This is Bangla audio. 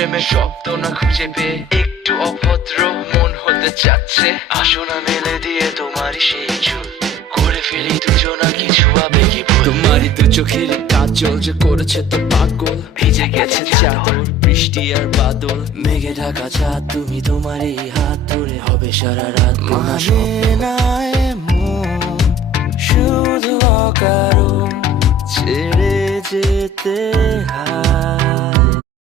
প্রেমের শব্দ না খুঁজে পেয়ে একটু অভদ্র মন হতে চাচ্ছে। আসো না মেলে দিয়ে তোমারই সেই চুল, করে ফেলি দুজনা কিছু আবেগী ভুল। তোমারই দু চোখের কাজল যে করেছে তো পাগল, ভিজে গেছে চাদর বৃষ্টি আর বাদল, মেঘে ঢাকা চাঁদ তুমি তোমার এই হাত ধরে হবে সারা রাত। মানে না এমন শুধু অকারণ ছেড়ে যেতে হয়।